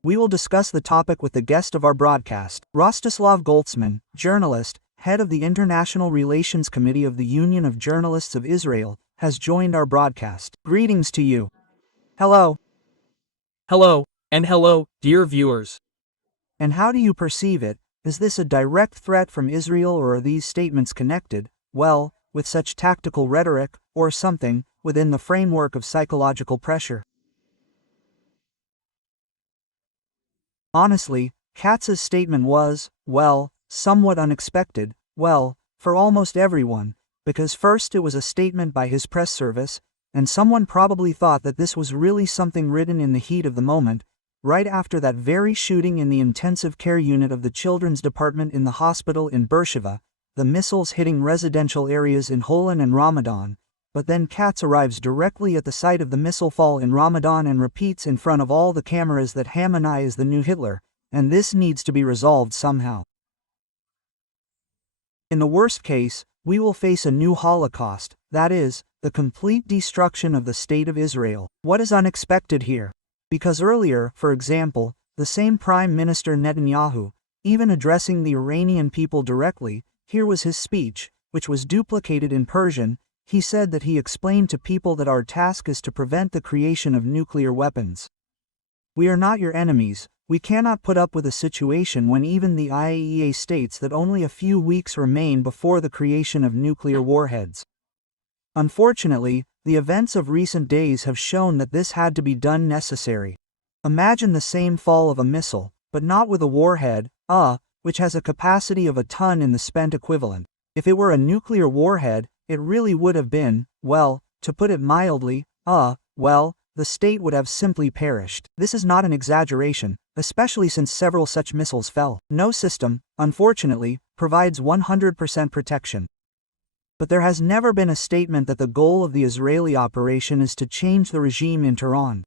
We will discuss the topic with the guest of our broadcast, Rostislav Gольцman, journalist, head of the International Relations Committee of the Union of Journalists of Israel, has joined our broadcast. Greetings to you. Hello. Hello, and hello, dear viewers. And how do you perceive it? Is this a direct threat from Israel, or are these statements connected, well, with such tactical rhetoric, or something, within the framework of psychological pressure? Honestly, Katz's statement was, well, somewhat unexpected, well, for almost everyone, because first it was a statement by his press service, and someone probably thought that this was really something written in the heat of the moment, right after that very shooting in the intensive care unit of the children's department in the hospital in Beersheba, the missiles hitting residential areas in Holon and Ramadan. But then Katz arrives directly at the site of the missile fall in Ramadan and repeats in front of all the cameras that Khamenei is the new Hitler, and this needs to be resolved somehow. In the worst case, we will face a new Holocaust, that is, the complete destruction of the State of Israel. What is unexpected here? Because earlier, for example, the same Prime Minister Netanyahu, even addressing the Iranian people directly, here was his speech, which was duplicated in Persian. He said that he explained to people that our task is to prevent the creation of nuclear weapons. We are not your enemies. We cannot put up with a situation when even the IAEA states that only a few weeks remain before the creation of nuclear warheads. Unfortunately, the events of recent days have shown that this had to be done necessary. Imagine the same fall of a missile, but not with a warhead, which has a capacity of a ton in the spent equivalent. If it were a nuclear warhead, it really would have been, well, to put it mildly, the state would have simply perished. This is not an exaggeration, especially since several such missiles fell. No system, unfortunately, provides 100% protection. But there has never been a statement that the goal of the Israeli operation is to change the regime in Tehran.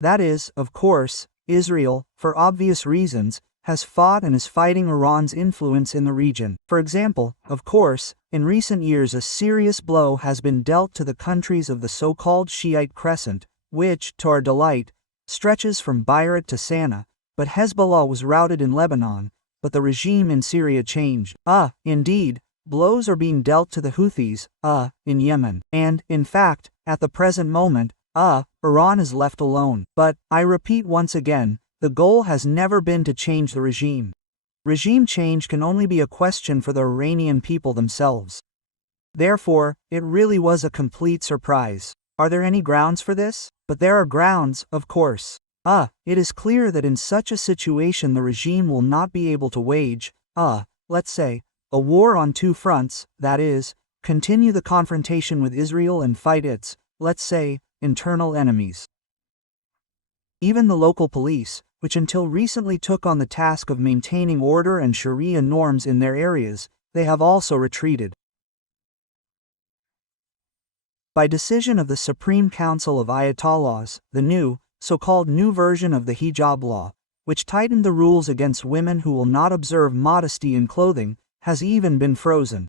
That is, of course, Israel, for obvious reasons, has fought and is fighting Iran's influence in the region. For example, of course, in recent years a serious blow has been dealt to the countries of the so-called Shiite Crescent, which, to our delight, stretches from Beirut to Sana'a, but Hezbollah was routed in Lebanon, but the regime in Syria changed. Indeed, blows are being dealt to the Houthis, in Yemen. And, in fact, at the present moment, Iran is left alone. But, I repeat once again, the goal has never been to change the regime. Regime change can only be a question for the Iranian people themselves. Therefore, it really was a complete surprise. Are there any grounds for this? But there are grounds, of course. It is clear that in such a situation the regime will not be able to wage, let's say, a war on two fronts, that is, continue the confrontation with Israel and fight its, let's say, internal enemies. Even the local police, which until recently took on the task of maintaining order and Sharia norms in their areas, they have also retreated. By decision of the Supreme Council of Ayatollahs, the new, so-called new version of the hijab law, which tightened the rules against women who will not observe modesty in clothing, has even been frozen.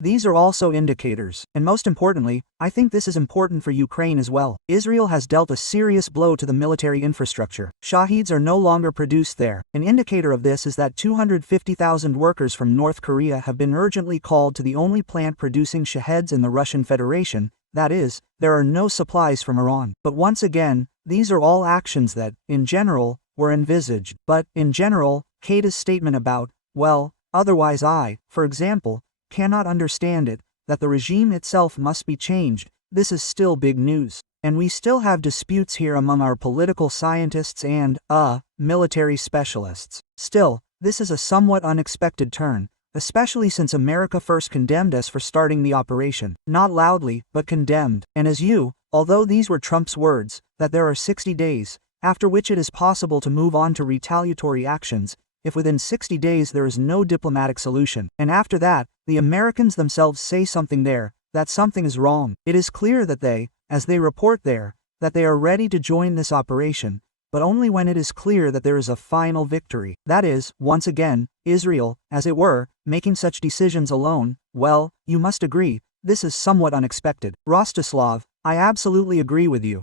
These are also indicators, and most importantly, I think this is important for Ukraine as well. Israel has dealt a serious blow to the military infrastructure. Shaheeds are no longer produced there. An indicator of this is that 250,000 workers from North Korea have been urgently called to the only plant producing Shaheeds in the Russian Federation, that is, there are no supplies from Iran. But once again, these are all actions that, in general, were envisaged. But, in general, Kate's statement about, well, otherwise for example, cannot understand it, that the regime itself must be changed, this is still big news. And we still have disputes here among our political scientists and, military specialists. Still, this is a somewhat unexpected turn, especially since America first condemned us for starting the operation. Not loudly, but condemned. And although these were Trump's words, that there are 60 days, after which it is possible to move on to retaliatory actions, if within 60 days there is no diplomatic solution, and after that, the Americans themselves say something there, that something is wrong. It is clear that they, as they report there, that they are ready to join this operation, but only when it is clear that there is a final victory. That is, once again, Israel, as it were, making such decisions alone. Well, you must agree, this is somewhat unexpected. Rostislav, I absolutely agree with you.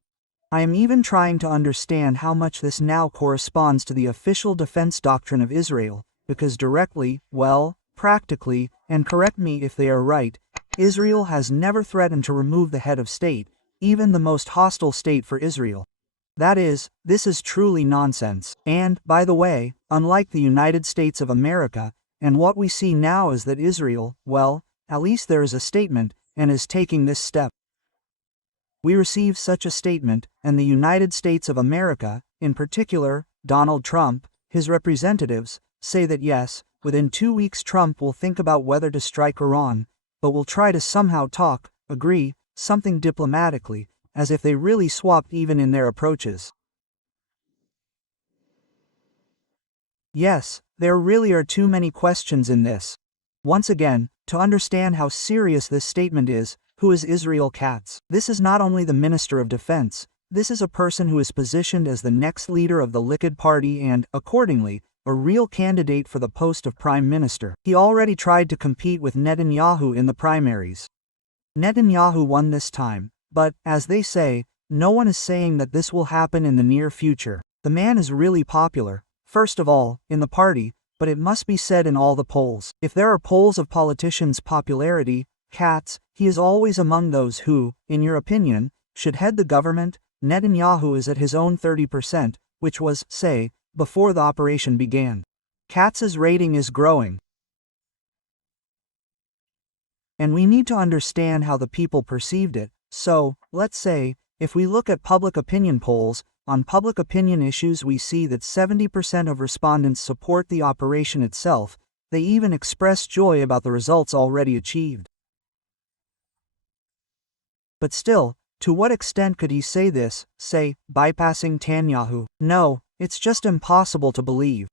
I am even trying to understand how much this now corresponds to the official defense doctrine of Israel, because directly, well, practically, and correct me if they are right, Israel has never threatened to remove the head of state, even the most hostile state for Israel. That is, this is truly nonsense. And, by the way, unlike the United States of America, and what we see now is that Israel, well, at least there is a statement, and is taking this step. We receive such a statement, and the United States of America, in particular, Donald Trump, his representatives, say that yes, within 2 weeks Trump will think about whether to strike Iran, but will try to somehow talk, agree, something diplomatically, as if they really swapped even in their approaches. Yes, there really are too many questions in this. Once again, to understand how serious this statement is, who is Исраэль Кац? This is not only the Minister of Defense, this is a person who is positioned as the next leader of the Likud party and, accordingly, a real candidate for the post of Prime Minister. He already tried to compete with Netanyahu in the primaries. Netanyahu won this time, but, as they say, no one is saying that this will happen in the near future. The man is really popular, first of all, in the party, but it must be said in all the polls. If there are polls of politicians' popularity, Katz, he is always among those who, in your opinion, should head the government. Netanyahu is at his own 30%, which was, say, before the operation began. Katz's rating is growing. And we need to understand how the people perceived it. So, let's say, if we look at public opinion polls, on public opinion issues we see that 70% of respondents support the operation itself. They even express joy about the results already achieved. But still, to what extent could he say this, say, bypassing Netanyahu? No, it's just impossible to believe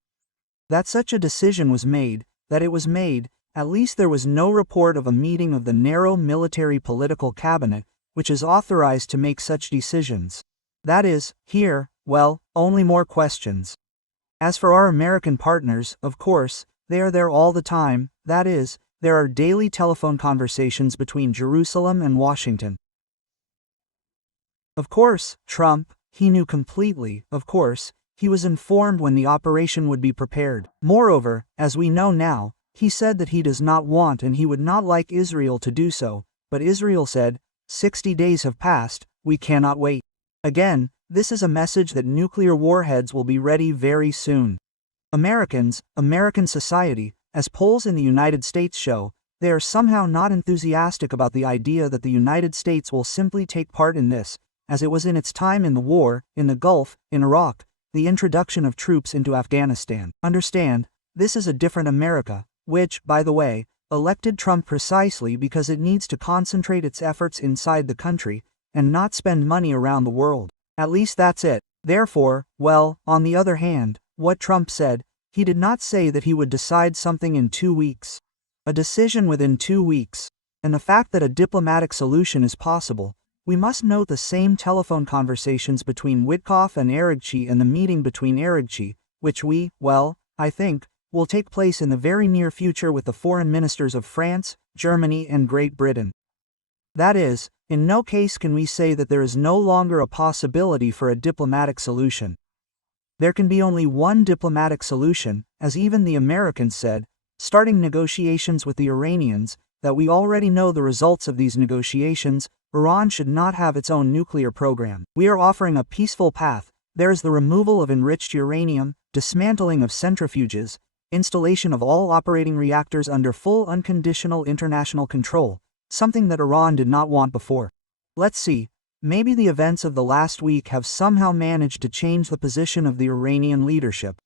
that such a decision was made, that it was made. At least there was no report of a meeting of the narrow military political cabinet, which is authorized to make such decisions. That is, here, well, only more questions. As for our American partners, of course, they are there all the time. That is, there are daily telephone conversations between Jerusalem and Washington. Of course, Trump, he knew completely, of course, he was informed when the operation would be prepared. Moreover, as we know now, he said that he does not want and he would not like Israel to do so, but Israel said, 60 days have passed, we cannot wait. Again, this is a message that nuclear warheads will be ready very soon. Americans, American society, as polls in the United States show, they are somehow not enthusiastic about the idea that the United States will simply take part in this, as it was in its time in the war, in the Gulf, in Iraq, the introduction of troops into Afghanistan. Understand, this is a different America, which, by the way, elected Trump precisely because it needs to concentrate its efforts inside the country, and not spend money around the world. At least that's it. Therefore, well, on the other hand, what Trump said, he did not say that he would decide something in 2 weeks. A decision within 2 weeks. And the fact that a diplomatic solution is possible. We must note the same telephone conversations between Witkoff and Aragchi and the meeting between Aragchi, which we, well, I think, will take place in the very near future with the foreign ministers of France, Germany and Great Britain. That is, in no case can we say that there is no longer a possibility for a diplomatic solution. There can be only one diplomatic solution, as even the Americans said, starting negotiations with the Iranians, that we already know the results of these negotiations. Iran should not have its own nuclear program. We are offering a peaceful path. There is the removal of enriched uranium, dismantling of centrifuges, installation of all operating reactors under full unconditional international control, something that Iran did not want before. Let's see, maybe the events of the last week have somehow managed to change the position of the Iranian leadership.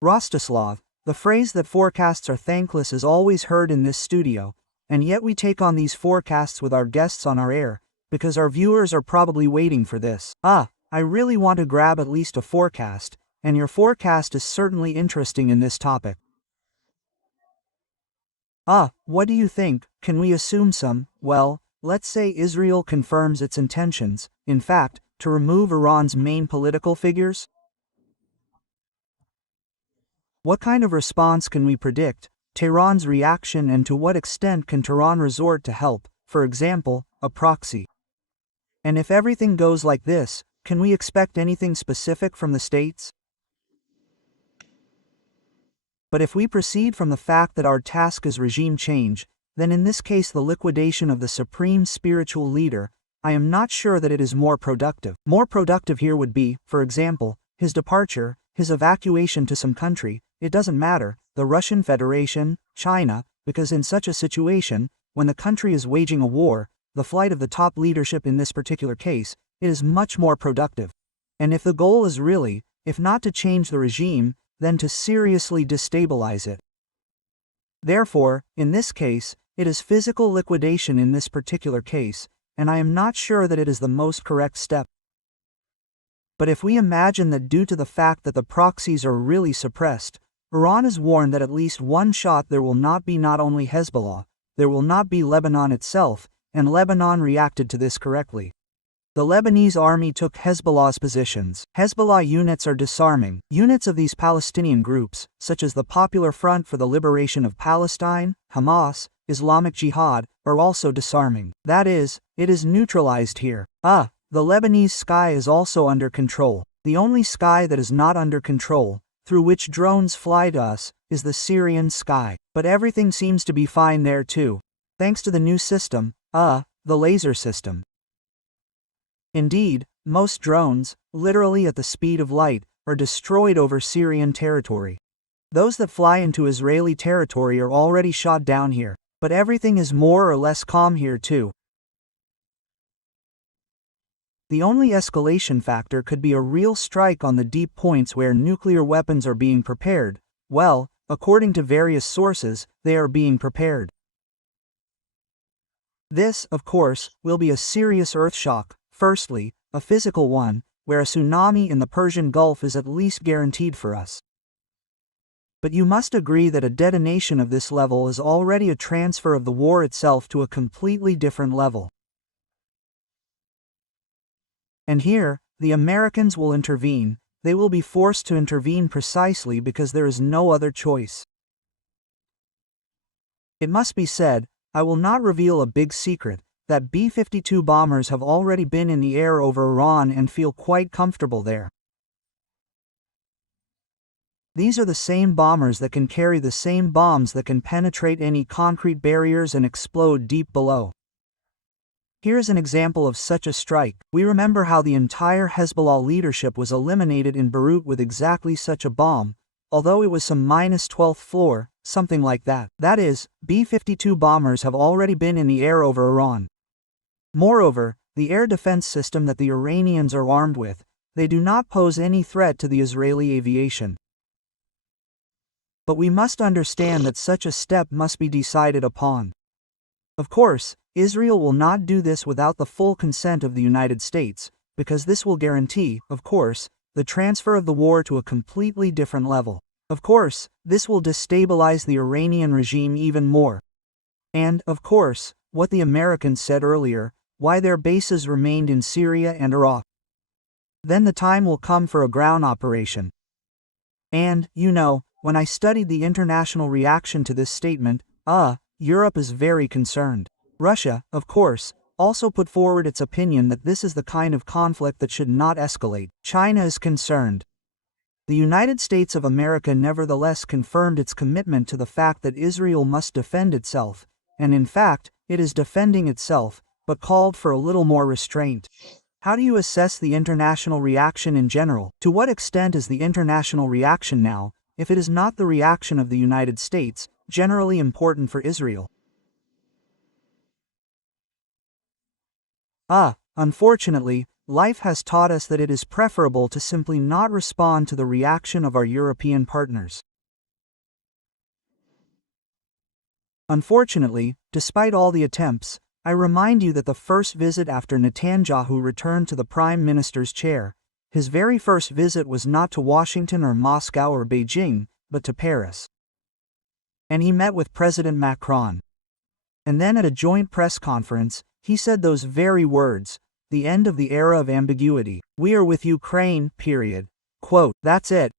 Rostislav, the phrase that forecasts are thankless is always heard in this studio, and yet we take on these forecasts with our guests on our air, because our viewers are probably waiting for this. I really want to grab at least a forecast, and your forecast is certainly interesting in this topic. What do you think? Can we assume some, well, let's say Israel confirms its intentions, in fact, to remove Iran's main political figures? What kind of response can we predict? Tehran's reaction, and to what extent can Tehran resort to help, for example, a proxy? And if everything goes like this, can we expect anything specific from the states? But if we proceed from the fact that our task is regime change, then in this case the liquidation of the supreme spiritual leader, I am not sure that it is more productive. More productive here would be, for example, his departure, his evacuation to some country, it doesn't matter, the Russian Federation, China, because in such a situation, when the country is waging a war, the flight of the top leadership in this particular case, it is much more productive. And if the goal is really, if not to change the regime, then to seriously destabilize it. Therefore, in this case, it is physical liquidation in this particular case, and I am not sure that it is the most correct step. But if we imagine that due to the fact that the proxies are really suppressed, Iran is warned that at least one shot there will not be not only Hezbollah, there will not be Lebanon itself, and Lebanon reacted to this correctly. The Lebanese army took Hezbollah's positions. Hezbollah units are disarming. Units of these Palestinian groups, such as the Popular Front for the Liberation of Palestine, Hamas, Islamic Jihad, are also disarming. That is, it is neutralized here. The Lebanese sky is also under control. The only sky that is not under control, through which drones fly to us, is the Syrian sky. But everything seems to be fine there too, thanks to the new system, the laser system. Indeed, most drones, literally at the speed of light, are destroyed over Syrian territory. Those that fly into Israeli territory are already shot down here, but everything is more or less calm here too. The only escalation factor could be a real strike on the deep points where nuclear weapons are being prepared. Well, according to various sources, they are being prepared. This, of course, will be a serious earthshock, firstly, a physical one, where a tsunami in the Persian Gulf is at least guaranteed for us. But you must agree that a detonation of this level is already a transfer of the war itself to a completely different level. And here, the Americans will intervene. They will be forced to intervene precisely because there is no other choice. It must be said, I will not reveal a big secret, that B-52 bombers have already been in the air over Iran and feel quite comfortable there. These are the same bombers that can carry the same bombs that can penetrate any concrete barriers and explode deep below. Here's an example of such a strike. We remember how the entire Hezbollah leadership was eliminated in Beirut with exactly such a bomb, although it was some -12th floor, something like that. That is, B-52 bombers have already been in the air over Iran. Moreover, the air defense system that the Iranians are armed with, they do not pose any threat to the Israeli aviation. But we must understand that such a step must be decided upon. Of course, Israel will not do this without the full consent of the United States, because this will guarantee, of course, the transfer of the war to a completely different level. Of course, this will destabilize the Iranian regime even more. And, of course, what the Americans said earlier, why their bases remained in Syria and Iraq. Then the time will come for a ground operation. And, you know, when I studied the international reaction to this statement, Europe is very concerned. Russia, of course, also put forward its opinion that this is the kind of conflict that should not escalate. China is concerned. The United States of America nevertheless confirmed its commitment to the fact that Israel must defend itself, and in fact, it is defending itself, but called for a little more restraint. How do you assess the international reaction in general? To what extent is the international reaction now, if it is not the reaction of the United States, generally important for Israel? Unfortunately, life has taught us that it is preferable to simply not respond to the reaction of our European partners. Unfortunately, despite all the attempts, I remind you that the first visit after Netanyahu returned to the Prime Minister's chair, his very first visit was not to Washington or Moscow or Beijing, but to Paris. And he met with President Macron. And then at a joint press conference, he said those very words, the end of the era of ambiguity. We are with Ukraine, period. Quote, that's it.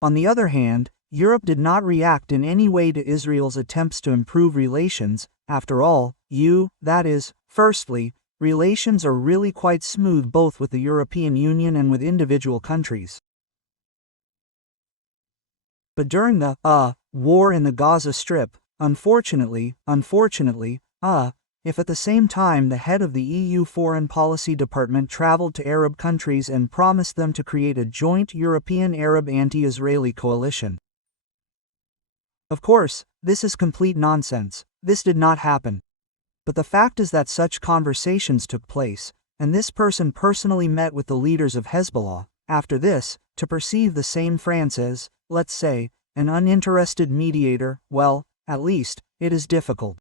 On the other hand, Europe did not react in any way to Israel's attempts to improve relations. After all, that is, firstly, relations are really quite smooth both with the European Union and with individual countries. But during the war in the Gaza Strip, unfortunately, if at the same time the head of the EU Foreign Policy Department traveled to Arab countries and promised them to create a joint European Arab anti-Israeli coalition. Of course, this is complete nonsense. This did not happen. But the fact is that such conversations took place, and this person personally met with the leaders of Hezbollah. After this, to perceive the same France as, let's say, an uninterested mediator, well, at least, it is difficult.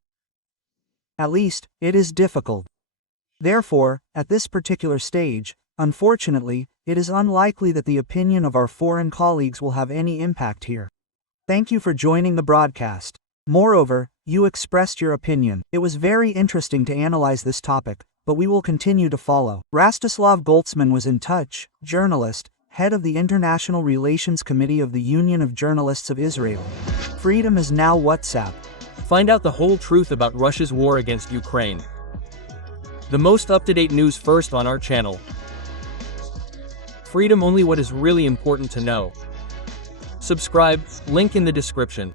Therefore, at this particular stage, unfortunately, it is unlikely that the opinion of our foreign colleagues will have any impact here. Thank you for joining the broadcast. Moreover, you expressed your opinion. It was very interesting to analyze this topic, but we will continue to follow. Rostislav Gольцman was in touch, journalist, head of the International Relations Committee of the Union of Journalists of Israel. Freedom is now WhatsApp. Find out the whole truth about Russia's war against Ukraine. The most up-to-date news first on our channel. Freedom, only what is really important to know. Subscribe, link in the description.